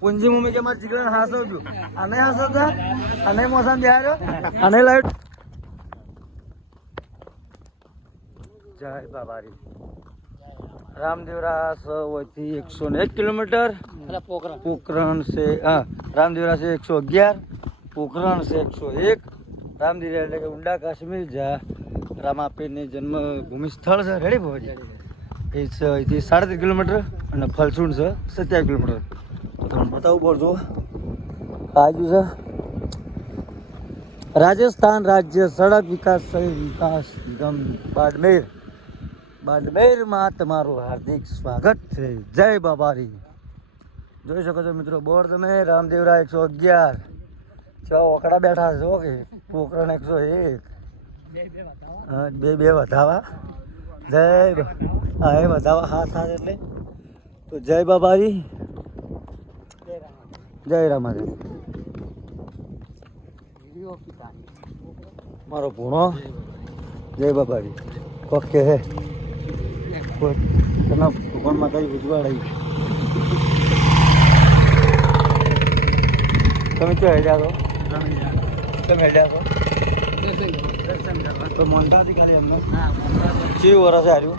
પુંજી mummy કે મારે ચીકલા હાસવ છું. અને હાસવતા અને મોસમ બિહાર્યો અને લાઈટ જય બાબારી. રામદેવરા સૌથી એકસો ને એક કિલોમીટર. પોખરણ છે હા રામદેવરા છે એકસો અગિયાર. પોખરણ છે એકસો એક. રામદેવરા એટલે કે ઊંડા કાશ્મીર જ્યાં રામાપીરની જન્મભૂમિ સ્થળ છે. રેડી પહોંચી છે અહીંથી સાડત્રીસ કિલોમીટર અને ફલસુણ છે સત્યાવીસ કિલોમીટર. તો તમને બતાવવું પડજો આજુ છે. રાજસ્થાન રાજ્ય સડક વિકાસ વિકાસ નિગમ બાડમેર. બાડમેરમાં તમારું હાર્દિક સ્વાગત છે. જય બાબારી. જોઈ શકો છો મિત્રો બોર્ડ તમે રામદેવરા એકસો અગિયાર. છ ઓકડા બેઠા છે ઓકે પોખરણ એકસો એક. બે બે વધાવા જય હા એ વધાવા હાથ હાથ એટલે. તો જય બાબાજી. જય રામાજી. મારો ભૂણો. જય બાબાજી. ઓકે હે તેના તને ભગવાન ઉજવાડ આવી તમે ચો હેડ્યા છો? તમે હેડ્યા છો? તો મોંઘા હતી ખાલી અમને ચી વર્ષે હાર્યું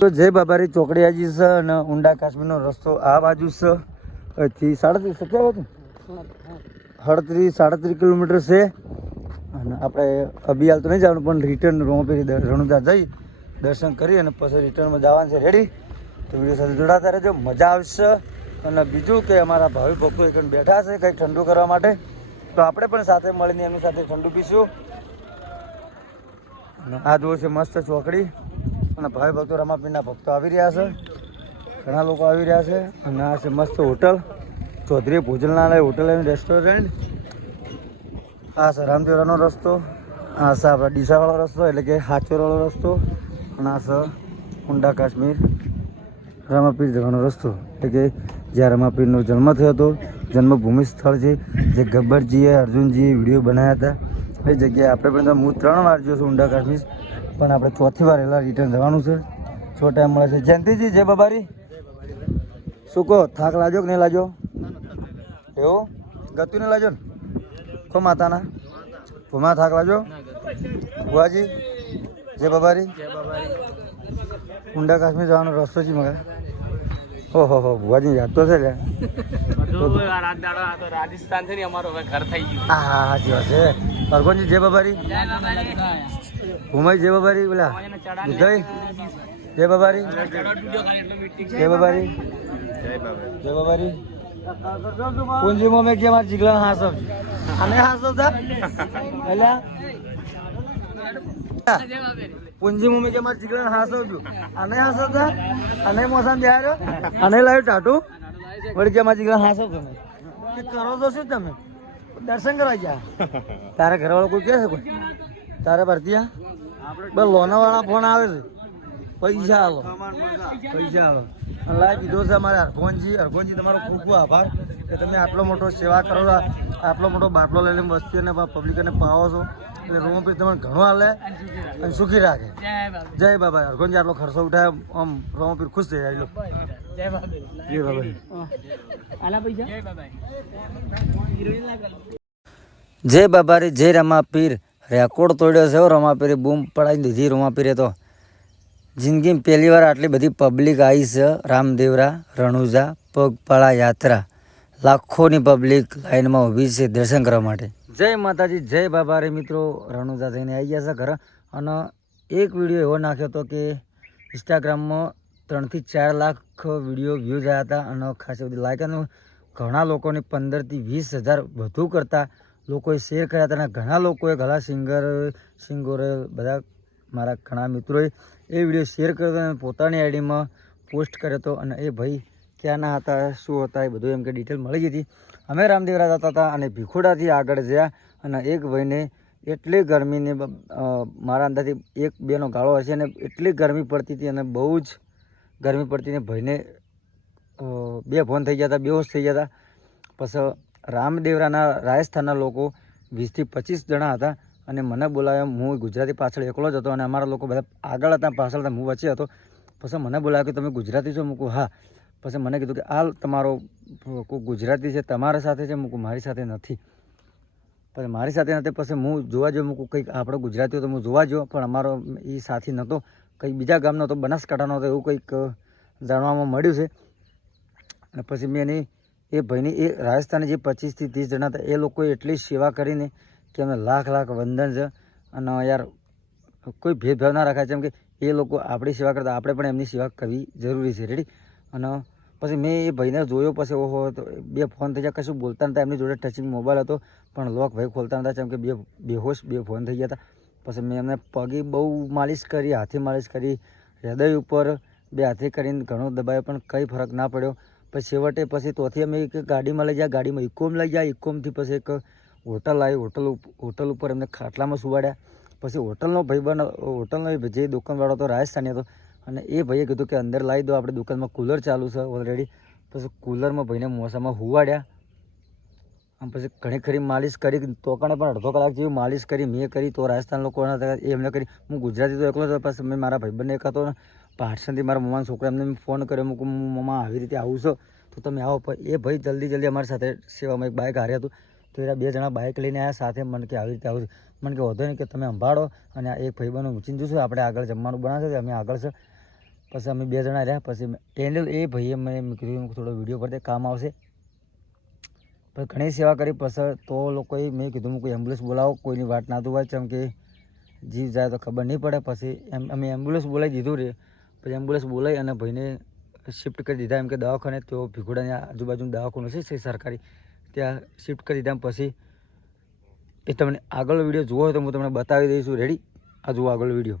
તો જય બાબારી ચોકડી આજી છે અને ઊંડા કાશ્મીરનો રસ્તો આ બાજુ છે અહીંથી સાડત્રીસ સત્યાવીસ હતું સાડત્રીસ સાડત્રીસ કિલોમીટર છે. અને આપણે અભિયાલ તો નહીં જવાનું પણ રિટર્ન રોમપેરી રણુદા જઈ દર્શન કરી અને પછી રિટર્નમાં જવાનું છે રેડી તો વીડિયો સાથે જોડાતા રહેજો મજા આવશે. અને બીજું કે અમારા ભાવિ ભક્તો એક બેઠા છે કંઈક ઠંડુ કરવા માટે. તો આપણે પણ સાથે મળીને એમની સાથે ઠંડુ પીશું. આ જુઓ છે મસ્ત ચોકડી. અને ભાઈ ભક્તો રમાપીરના ભક્તો આવી રહ્યા છે. ઘણા લોકો આવી રહ્યા છે. અને આ છે મસ્ત હોટલ. ચૌધરી ભોજનાલય હોટલ એન્ડ રેસ્ટોરન્ટ. આ છે રામદેવરાનો રસ્તો. આ છે આપણા ડીસાવાળો રસ્તો એટલે કે હાચોરવાળો રસ્તો. અને આ છે ઊંડા કાશ્મીર. રામાપીર જવાનો રસ્તો. એટલે કે જ્યાં રામાપીરનો જન્મ થયો હતો જન્મભૂમિ સ્થળ છે, જે ગબ્બરજીએ, અર્જુનજીએ વીડિયો બનાવ્યા હતા. એ જગ્યાએ આપણે પણ હું ત્રણ વાર જોશું ઊંડા કાશ્મીર, પણ આપણે ચોથી વાર એલા રિટર્ન જવાનું છે. છો ટાઈમ મળે છે. જયંતિજી, જય બબારી. શું કહો, થાક લાજો કે નહીં લાજો એવું? નહીં લાજો ને? કો માતાના. ભૂમા, થાક લાજો ભુવાજી, જય બબારી. ઊંડા કાશ્મીર જવાનો રસ્તો છે મગર ઓહો હો ભુવાજી યાદ તો છે લે રાજસ્થાન છે ને અમારું હવે ઘર થઈ ગયું. હા હા સાચી વાત છે. અરગોનજી જય બાબારી. ભૂમાઈ જય બાબારી પેલા ઉદય? જય બાબારી? જય બાબારી? જય બાબારી. પૂંજીમાં મેં કે મારા ચીકલા હાસવ છે અને હાસવ તા એટલે પૂંજીમાં મમ્મી કે મારા ચીકલા હાસવ છું અને હાસવ તા અને મોસાન બિહાર્યો? અને લાવ્યું ટાટું? વળી કે મારા ચીકલા હાસવ તમે કે કરો તો શું તમે? દર્શન કરવા ગયા. તારા ઘરવાળો કોઈ કહે છે કોઈ? તારે ભરતીયા બસ લોનાવાળા ફોન આવે છે. પૈસા આવો પૈસા આવો લાઈ દીધો છે અમારે હરભોનજી હરભોનજી તમારો ખૂબ ખૂબ આભાર કે તમે આટલો મોટો સેવા કરો છો આટલો મોટો બાટલો લઈને વસ્તીઓને, પબ્લિકને પાવો છો. એટલે રૂમ પી તમને ઘણો હાલે અને સુખી રાખે. જય બાબા. હરભોનજી આટલો ખર્ચો ઉઠાય આમ રૂમ પીર ખુશ થઈ જાય. જય બાબા. જય બાબા. આલા જય બાબા. જય બાબારી જય રમાપીર રેકોર્ડ તોડ્યો છે રમા રમાપીરે બૂમ પડાવી દીધી રમાપીરે તો. જિંદગીમાં પહેલી વાર આટલી બધી પબ્લિક આવી છે. રામદેવરા રણુજા પગપાળા યાત્રા. લાખોની પબ્લિક લાઈનમાં ઊભી છે દર્શન કરવા માટે. જય માતાજી, જય બાબારી મિત્રો. રણુજા જઈને આવી ગયા છે ઘરે. અને એક વીડિયો એવો નાખ્યો હતો કે ઇન્સ્ટાગ્રામમાં ત્રણથી ચાર લાખ વીડિયો વ્યૂઝ આવ્યા હતા અને ખાસી બધી લાઈક અને ઘણા લોકોને પંદરથી વીસ હજાર વધુ કરતાં લોકોએ શેર કર્યા હતા અને ઘણા લોકોએ ઘણા સિંગર સિંગરોએ બધા મારા ઘણા મિત્રોએ એ વીડિયો શેર કર્યો હતો અને પોતાની આઈડીમાં પોસ્ટ કર્યો હતો. અને એ ભાઈ ક્યાંના હતા, શું હતા એ બધું એમ કે ડિટેલ મળી ગઈ હતી. અમે રામદેવરા જતા હતા અને ભીખોડાથી આગળ ગયા અને એક ભાઈને એટલી ગરમીને મારા અંદાજથી એક બેનો ગાળો હશે અને એટલી ગરમી પડતી હતી અને બહુ જ ગરમી પડતી ને ભાઈને બે ફોન થઈ ગયા હતા બેહોશ થઈ ગયા હતા. પછી રામદેવરાના રાજસ્થાનના લોકો વીસથી પચીસ જણા હતા અને મને બોલાવ્યો, હું ગુજરાતી પાછળ એકલો જ હતો અને અમારા લોકો બધા આગળ હતા, પાછળ હતા, હું વચ્ચે હતો. પછી મને બોલાવ્યો કે, તમે ગુજરાતી છો? મૂકું હા. પછી મને કીધું કે આ તમારો કોઈ ગુજરાતી છે, તમારા સાથે છે, મૂકું, મારી સાથે નથી. પછી મારી સાથે નથી, પછી હું જોવા ગયો મૂકું, કંઈક આપણો ગુજરાતીઓ તો હું જોવા ગયો પણ અમારો એ સાથી નહોતો. કંઈક બીજા ગામનો હતો બનાસકાંઠાનો હતો એવું કંઈક જાણવામાં મળ્યું છે. અને પછી મેં એની, એ ભાઈની, એ રાજસ્થાની જે પચીસથી ત્રીસ જણા હતા, એ લોકોએ એટલી સેવા કરીને કે અમને લાખ લાખ વંદન છે. અને યાર, કોઈ ભેદભાવ ના રાખાય, જેમ કે એ લોકો આપણી સેવા કરતા, આપણે પણ એમની સેવા કરવી જરૂરી છે. રેડી અને પછી મેં એ ભાઈને જોયો, પછી ઓહો, તો બે ફોન થઈ ગયા. કશું બોલતા નતા. એમની જોડે ટચિંગ મોબાઈલ હતો, પણ લોક ભાઈ ખોલતા નતા, જેમ કે બે, બેહોશ, બે ફોન થઈ ગયા હતા. પછી મેં એમને પગે બહુ માલિશ કરી, હાથે માલિશ કરી. હૃદય ઉપર બે હાથે કરીને ઘણો દબાયો, પણ કંઈ ફરક ના પડ્યો. પછી છેવટે પછી તોથી અમે એક ગાડીમાં લઈ ગયા. ગાડીમાં ઇકોમ લઈ ગયા. ઇકોમથી પછી એક હોટલ આવી હોટલ હોટલ ઉપર એમને ખાટલામાં સુવાડ્યા. પછી હોટલનો ભાઈબંધ હોટલનો જે દુકાનવાળો હતો, રાજસ્થાની હતો અને એ ભાઈએ કીધું કે અંદર લાવી દો, આપણે દુકાનમાં કૂલર ચાલુ છે ઓલરેડી પછી કૂલરમાં ભાઈને મોસામાં હુવાડ્યા. આમ પછી ઘણી ખરી માલિશ કરી તોકણે પણ અડધો કલાક જેવી માલિશ કરી, મેં કરી, તો રાજસ્થાન લોકો એમને કરી. હું ગુજરાતી તો એકલો હતો, પછી મેં મારા ભાઈબંધને એક હતો પાટસનથી મારા મમ્માના છોકરા એમને ફોન કર્યો મૂકું મમ્મા આવી રીતે આવું છો, તો તમે આવો. એ ભાઈ જલ્દી જલ્દી અમારી સાથે સેવામાં એક બાઇક હારે હતું, તો એના બે જણા બાઇક લઈને આવ્યા સાથે મને કે આવી રીતે આવું મને કે, વધો નહીં કે તમે સંભાળો. અને એક ભાઈબંધનું ઊંચીને જોશું આપણે આગળ જમવાનું બનાવશે, અમે આગળ છે. પછી અમે બે જણા રહ્યા, પછી ટેન્ડલ એ ભાઈએ મને કીધું થોડો વીડિયો પર કામ આવશે. પછી ઘણી સેવા કરી, પછી તો લોકોએ મેં કીધું કોઈ એમ્બ્યુલન્સ બોલાવો, કોઈની વાત ના હોય કેમ કે જીવ જાય તો ખબર નહીં પડે. પછી એમ, અમે એમ્બ્યુલન્સ બોલાવી દીધું રે, પછી એમ્બ્યુલન્સ બોલાવી અને ભાઈને શિફ્ટ કરી દીધા, એમ કે દવાખાને તો ભીખોડાની આજુબાજુનું દવાખાનું છે સરકારી, ત્યાં શિફ્ટ કરી દીધા, પછી એ તમને આગળ વીડિયો જોવો હોય તો હું તમને બતાવી દઈશું. રેડી આ જુઓ આગળ વીડિયો